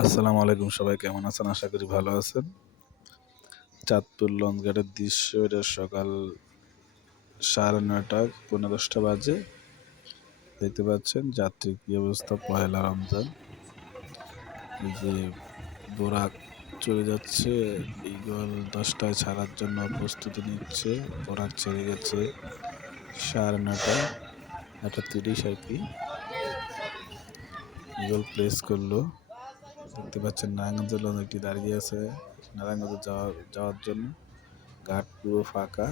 আসসালামু আলাইকুম সবাই, কেমন আছেন? আশা করি ভালো আছেন। চাঁদপুর লঞ্চঘাটের দৃশ্য, এটা সকাল সাড়ে নয়টা পনেরো দশটা বাজে। দেখতে পাচ্ছেন যাত্রী কি অবস্থা পয়লা রমজান। এই যে বোরাক চলে যাচ্ছে ইগল দশটায় ছাড়ার জন্য প্রস্তুতি নিচ্ছে বোরাক ছেড়ে গেছে সাড়ে নয়টা, একটা তিরিশ আর কি। ইগল প্লেস করল। দেখতে পাচ্ছেন নারায়ণগঞ্জের লোক একটি দাঁড়িয়ে আছে নারায়ণগঞ্জ যাওয়ার যাওয়ার জন্য। ঘাট পুরো ফাঁকা।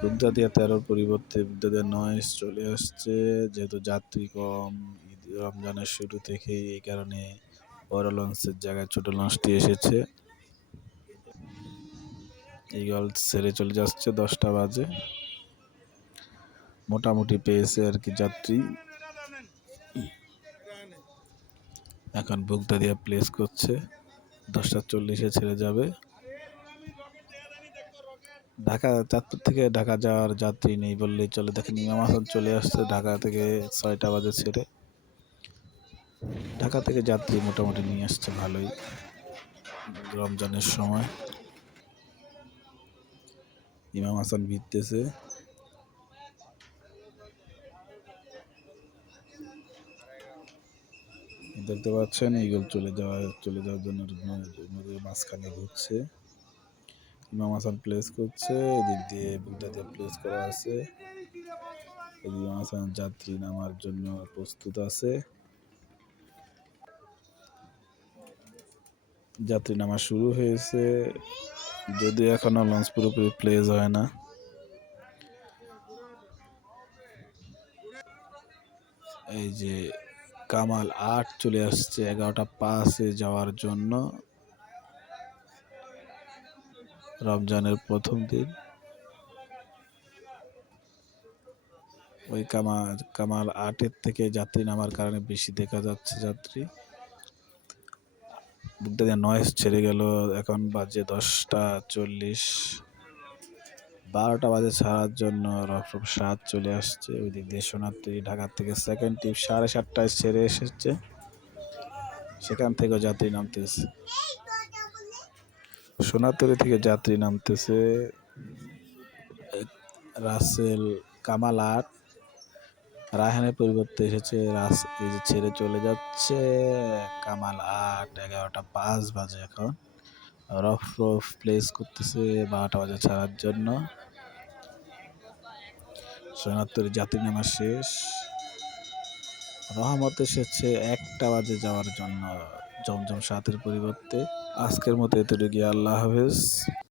বুদ্ধদিয়া তেরোর পরিবর্তে বুদ্ধদিয়া নয় চলে আসছে। যেহেতু যাত্রী কম, ঈদ, রমজানের শুরু থেকেই এই কারণে বড় লঞ্চের জায়গায় ছোট লঞ্চটি এসেছে। ইগল সেরে চলে যাচ্ছে দশটা বাজে। মোটামুটি পেয়েছে আর কি যাত্রী। এখন বুকদা দিয়ে প্লেস করছে। দশটা চল্লিশে ছেড়ে যাবে। ঢাকা চাঁদপুর থেকে ঢাকা যাওয়ার যাত্রী নেই বললেই চলে। দেখেন ইমাম হাসান চলে আসছে ঢাকা থেকে ছয়টা বাজে ছেড়ে। ঢাকা থেকে যাত্রী মোটামুটি নিয়ে আসছে ভালোই। রমজানের সময়। ইমাম হাসান ভিড়তেছে দেখতে পাচ্ছেন এইগুলো চলে যাওয়া, চলে যাওয়ার জন্য নদীর মাঝখানে ঘুরছে ইমাম হাসান প্লেস করছে, এদিক দিয়ে বুদ্ধা দিয়ে প্লেস করা আছে। ইমাম হাসান যাত্রী নামার জন্য প্রস্তুত আছে। যাত্রী নামা শুরু হয়েছে। যদিও এখনও লঞ্চ পুরোপুরি প্লেস হয় না। এই যে কামাল আট চলে আসছে, এগারোটা পাঁচে যাওয়ার জন্য। রমজানের প্রথম দিন। ওই কামাল কামাল আটের থেকে যাত্রী নামার কারণে বেশি দেখা যাচ্ছে যাত্রী। বুকটা নয়েস ছেড়ে গেল, এখন বাজে দশটা চল্লিশ। বারোটা বাজে ছাড়ার জন্য রফরফ সাত চলে আসছে। ওই দিক দিয়ে সোনারতরি ঢাকার থেকে সেকেন্ড টিপ সাড়ে সাতটায় ছেড়ে এসেছে। সেখান থেকেও যাত্রী নামতেছে। সোনারতরি থেকে যাত্রী নামতেছে রাসেল কামাল আট রায়হানের পরিবর্তে এসেছে রাস, এই যে ছেড়ে চলে যাচ্ছে কামাল আট, এগারোটা পাঁচ বাজে এখন। রফ রফ প্লেস করতেছে বারোটা বাজে ছাড়ার জন্য। সোনাত্তর জাতি নামা শেষ। রহমত এসেছে একটা বাজে যাওয়ার জন্য, জমজম সাথের পরিবর্তে। আজকের মতো এতটুকু আল্লাহ হাফেজ।